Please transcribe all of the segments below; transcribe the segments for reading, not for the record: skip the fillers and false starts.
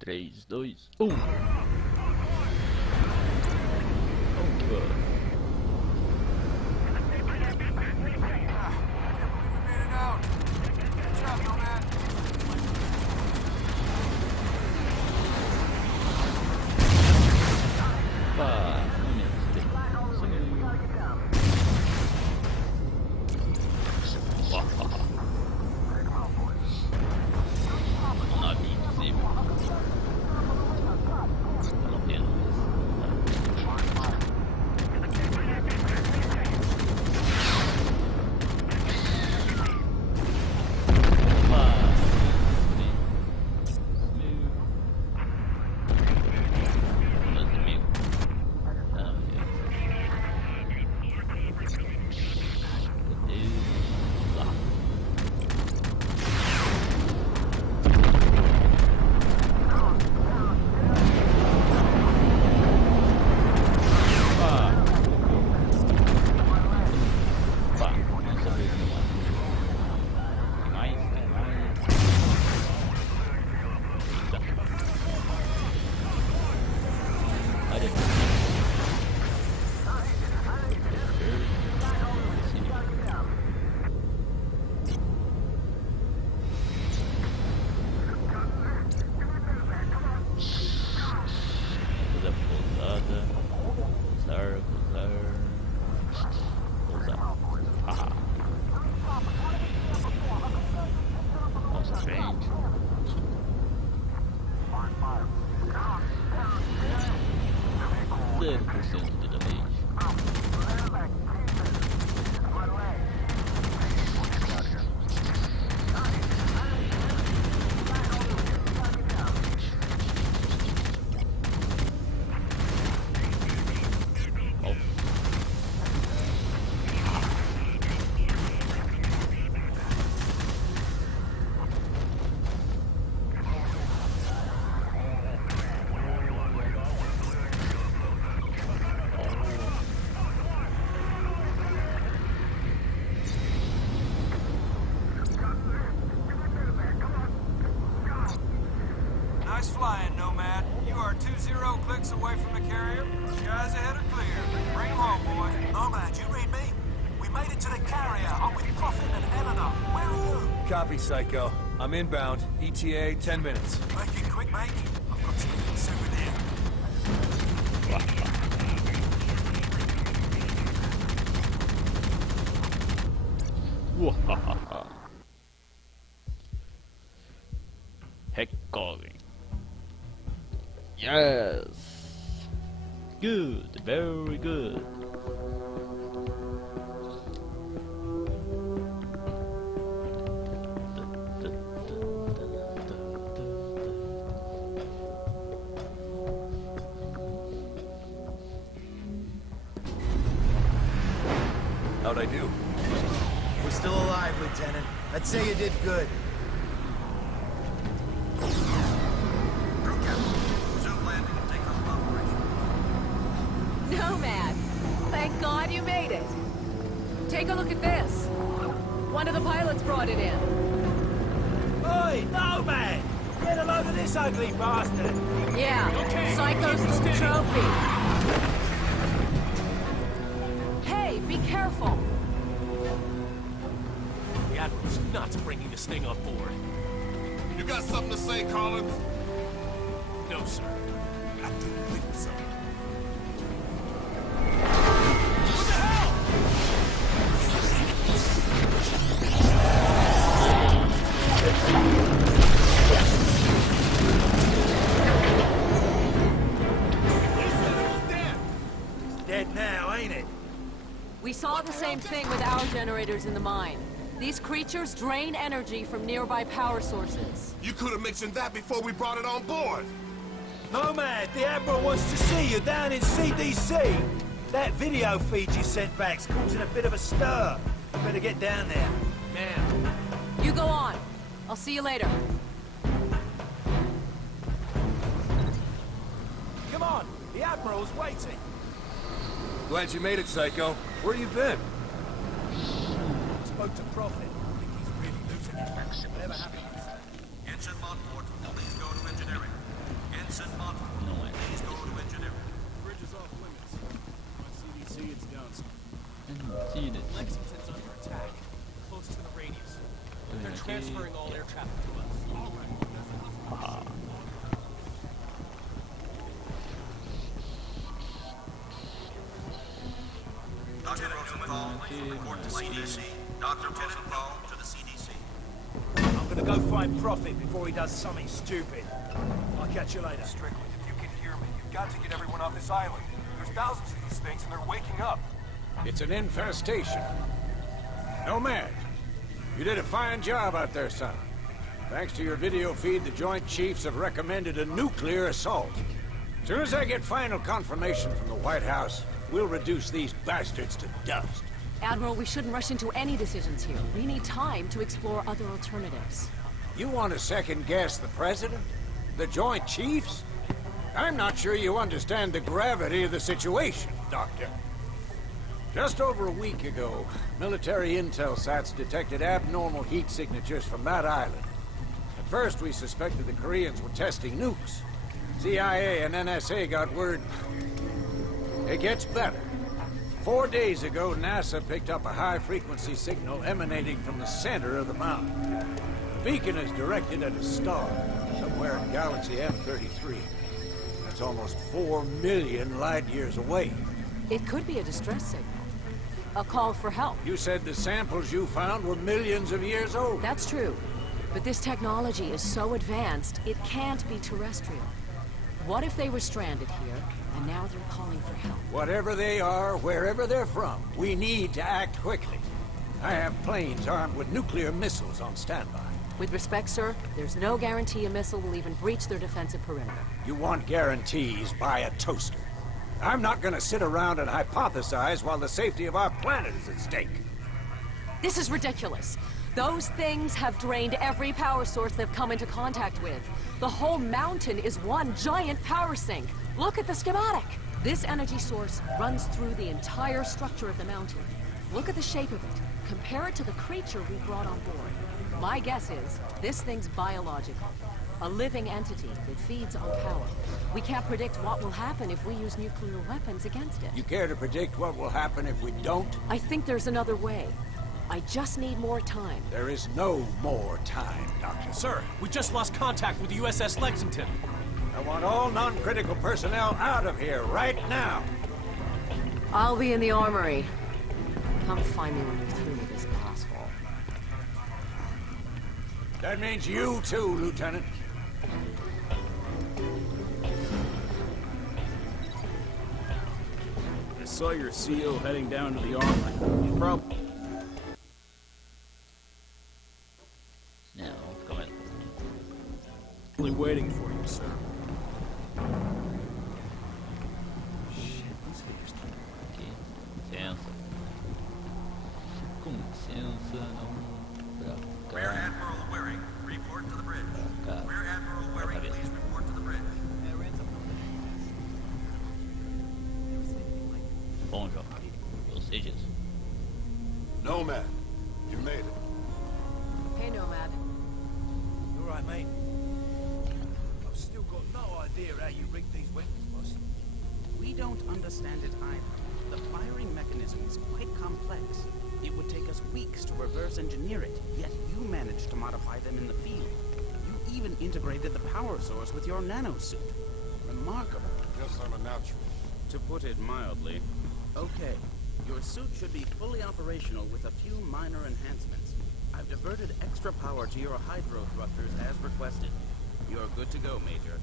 3, 2, 1. Nice flying, Nomad. You are 20 clicks away from the carrier. Skies ahead are clear. Bring them home, boys. Nomad, you read me? We made it to the carrier. I'm with Prophet and Eleanor. Where are you? Copy, Psycho. I'm inbound. ETA 10 minutes. Make it quick, mate. I've got you a souvenir. Heck calling. Yes. Good. Very good. How'd I do? We're still alive, Lieutenant. I'd say you did good. Nomad! Thank God you made it! Take a look at this. One of the pilots brought it in. Oi, Nomad! Get a load of this ugly bastard! Yeah, Psycho's little trophy. Hey, be careful! The Admiral's nuts bringing this thing on board. You got something to say, Collins? No, sir. I do think so. What the hell? He said it was dead. It's dead now, ain't it? We saw the same thing with our generators in the mine. These creatures drain energy from nearby power sources. You could have mentioned that before we brought it on board. Nomad, the Admiral wants to see you down in CDC. That video feed you sent back's causing a bit of a stir. You better get down there. Now. You go on. I'll see you later. Come on, the Admiral's waiting. Glad you made it, Psycho. Where you been? Spoke to Prophet. I think he's really losing it. Whatever happened? Engine on board. Please go to engineering. Report to CDC. Dr. Rosenthal to the CDC. I'm gonna go find Prophet before he does something stupid. I'll catch you later. Strickland, if you can hear me, you've got to get everyone off this island. There's thousands of these things and they're waking up. It's an infestation. Nomad, you did a fine job out there, son. Thanks to your video feed, the Joint Chiefs have recommended a nuclear assault. As soon as I get final confirmation from the White House, we'll reduce these bastards to dust. Admiral, we shouldn't rush into any decisions here. We need time to explore other alternatives. You want to second-guess the President? The Joint Chiefs? I'm not sure you understand the gravity of the situation, Doctor. Just over a week ago, military intel sats detected abnormal heat signatures from that island. At first, we suspected the Koreans were testing nukes. CIA and NSA got word. It gets better. 4 days ago, NASA picked up a high-frequency signal emanating from the center of the mountain. The beacon is directed at a star, somewhere in galaxy M33. That's almost 4 million light-years away. It could be a distress signal. A call for help. You said the samples you found were millions of years old. That's true. But this technology is so advanced, it can't be terrestrial. What if they were stranded here, and now they're calling for help? Whatever they are, wherever they're from, we need to act quickly. I have planes armed with nuclear missiles on standby. With respect, sir, there's no guarantee a missile will even breach their defensive perimeter. You want guarantees, buy a toaster. I'm not gonna sit around and hypothesize while the safety of our planet is at stake. This is ridiculous. Those things have drained every power source they've come into contact with. The whole mountain is one giant power sink. Look at the schematic. This energy source runs through the entire structure of the mountain. Look at the shape of it. Compare it to the creature we brought on board. My guess is, this thing's biological. A living entity that feeds on power. We can't predict what will happen if we use nuclear weapons against it. You care to predict what will happen if we don't? I think there's another way. I just need more time. There is no more time, Doctor. Sir, we just lost contact with the USS Lexington. I want all non-critical personnel out of here right now. I'll be in the armory. Come find me when you're through with this asshole. That means you too, Lieutenant. I saw your CO heading down to the armory. He's probably... Now, come in. Only waiting for you, sir. Com licença, não... Pra cá. Rear Admiral Waring, report to the bridge. Pra cá. Rear Admiral Waring, Cabeça. please report to the bridge. Bom, João. Gostei disso. Nomad, you made it. Hey, Nomad. All right, mate. I've still got no idea how you rigged these weapons, boss. We don't understand it either. The firing mechanism is quite complex. It would take us weeks to reverse engineer it, yet you managed to modify them in the field. You even integrated the power source with your nanosuit. Remarkable. Guess I'm a natural. To put it mildly. Okay, your suit should be fully operational with a few minor enhancements. I've diverted extra power to your hydro thrusters as requested. You're good to go, Major.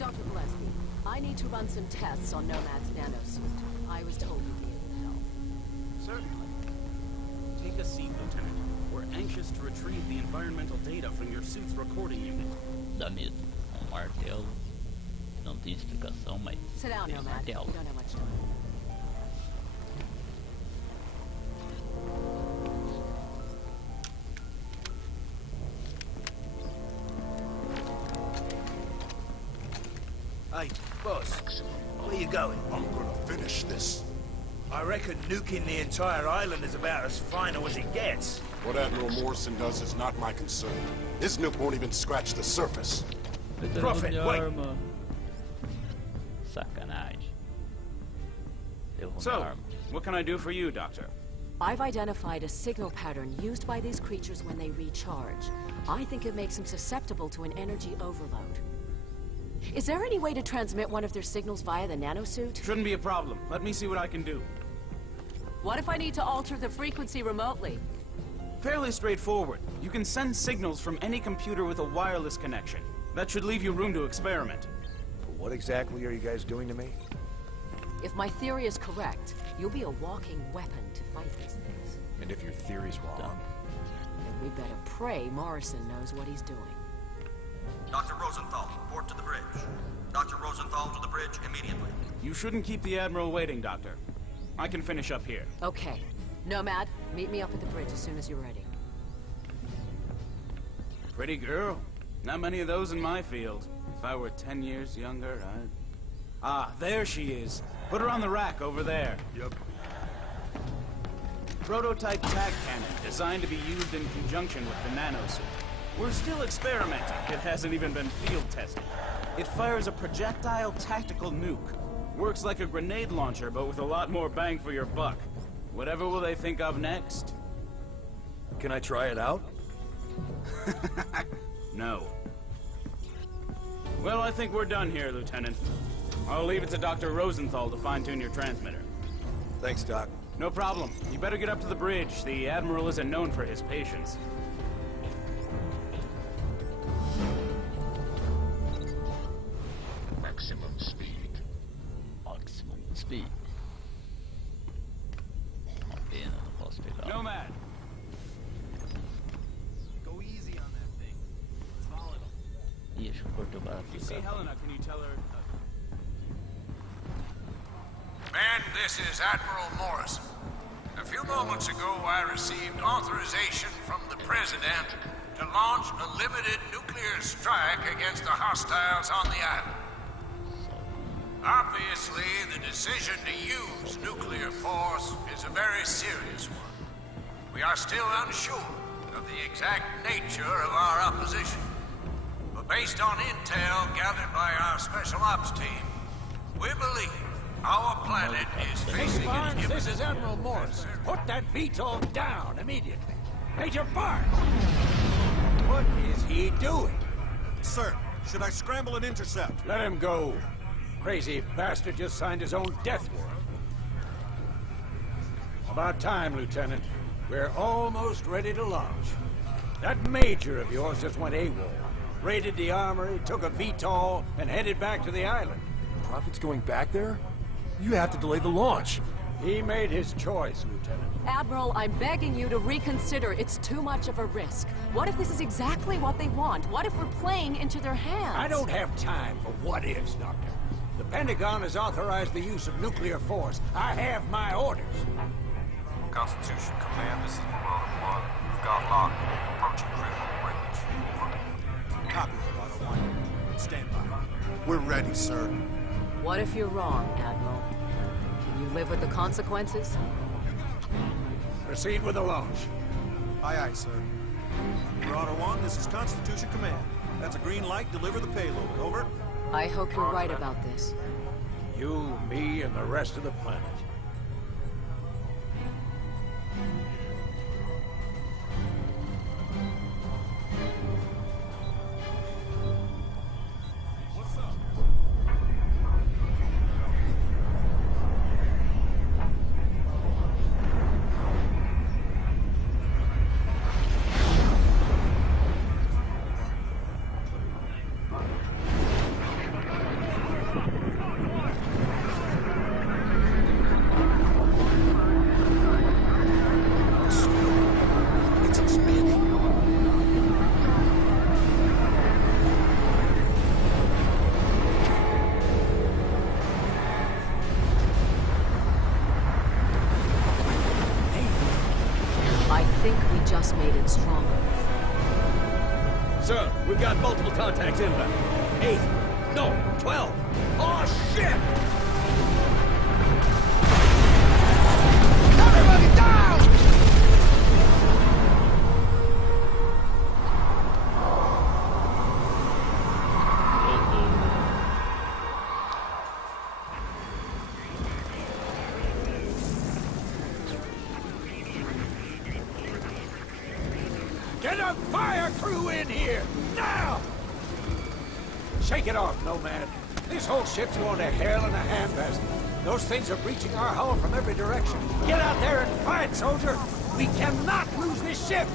Dr. Gillespie, I need to run some tests on Nomad's nanosuit. I was told you'd be able to help. Certainly. Take a seat, Lieutenant. We're anxious to retrieve the environmental data from your suit's recording unit. Dá medo. Martelo. Não tem explicação, mas... Sit down, tem Nomad. We martelo. don't have much time. Hey, boss, where you going? I'm gonna finish this. I reckon nuking the entire island is about as final as it gets. What Admiral Morrison does is not my concern. His nuke won't even scratch the surface. Prophet, wait. Arma. Sacanagem. Derrubou minha So, arma. what can I do for you, Doctor? I've identified a signal pattern used by these creatures when they recharge. I think it makes them susceptible to an energy overload. Is there any way to transmit one of their signals via the nanosuit? Shouldn't be a problem. Let me see what I can do. What if I need to alter the frequency remotely? Fairly straightforward. You can send signals from any computer with a wireless connection. That should leave you room to experiment. What exactly are you guys doing to me? If my theory is correct, you'll be a walking weapon to fight these things. And if your theory's wrong? Then we better pray Morrison knows what he's doing. Dr. Rosenthal, report to the bridge. Dr. Rosenthal to the bridge immediately. You shouldn't keep the Admiral waiting, Doctor. I can finish up here. Okay. Nomad, meet me up at the bridge as soon as you're ready. Pretty girl. Not many of those in my field. If I were 10 years younger, I'd... Ah, there she is. Put her on the rack over there. Yep. Prototype tac cannon, designed to be used in conjunction with the nanosuit. We're still experimenting. It hasn't even been field tested. It fires a projectile tactical nuke. Works like a grenade launcher, but with a lot more bang for your buck. Whatever will they think of next? Can I try it out? No. Well, I think we're done here, Lieutenant. I'll leave it to Dr. Rosenthal to fine-tune your transmitter. Thanks, Doc. No problem. You better get up to the bridge. The Admiral isn't known for his patience. Maximum speed. Maximum speed. Benen och spela. Nomad! Go easy on that thing. It's volatile. Ger så fort och bara If you see flytta. Helena, can you tell her... Men, this is Admiral Morrison. A few moments ago, I received authorization from the President to launch a limited nuclear strike against the hostiles on the island. Obviously, the decision to use nuclear force is a very serious one. We are still unsure of the exact nature of our opposition. But based on intel gathered by our Special Ops team, we believe our planet is facing an imminent... This is Admiral Morrison. Put that VTOL down immediately. Major Barnes! What is he doing? Sir, should I scramble and intercept? Let him go. Crazy bastard just signed his own death warrant. About time, Lieutenant. We're almost ready to launch. That major of yours just went AWOL. Raided the armory, took a VTOL, and headed back to the island. Prophet's going back there? You have to delay the launch. He made his choice, Lieutenant. Admiral, I'm begging you to reconsider. It's too much of a risk. What if this is exactly what they want? What if we're playing into their hands? I don't have time for what-ifs, Doctor. The Pentagon has authorized the use of nuclear force. I have my orders. Constitution Command, this is Marauder 1. We've got lock. Approaching critical range. Over. Copy, Marauder 1. Stand by. We're ready, sir. What if you're wrong, Admiral? Can you live with the consequences? Proceed with the launch. Aye, aye, sir. Marauder 1, this is Constitution Command. That's a green light. Deliver the payload. Over. I hope you're right about this. You, me, and the rest of the planet. Just made it stronger. Sir, we've got multiple contacts inbound. 8. No, 12. Oh, shit! Everybody down! Get a fire crew in here, now! Shake it off, Nomad. This whole ship's going to hell in a handbasket. Those things are breaching our hull from every direction. Get out there and fight, soldier! We cannot lose this ship!